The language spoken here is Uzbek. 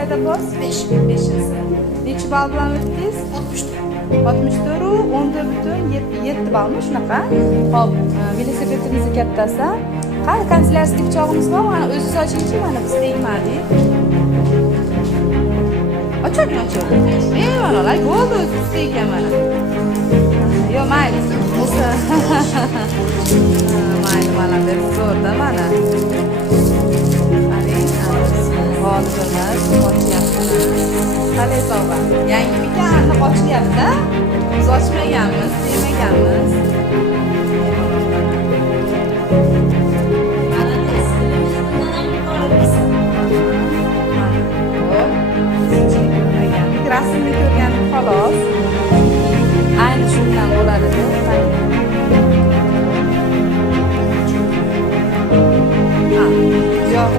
qayerda bor? 5. 5-chi. Necha ball bilan o'tdingiz? 64. 64 u 14,7 ballmi shunaqa. Hop, velosipedimizni kattasi. Qani kanslyarskiy pichog'imiz bor, mana o'zingiz ochingchi, mana biz tegmadik. Oching. Bemalol, bo'ldi, o'zingiz ekan mana. Yo, mayli. Mayli, молодец, zo'rda mana. Hozirmiz, ochyapmiz. Qalay sovg'a. Yangi ekan, ochilyapti. Biz ochmaganmiz, yemaganmiz.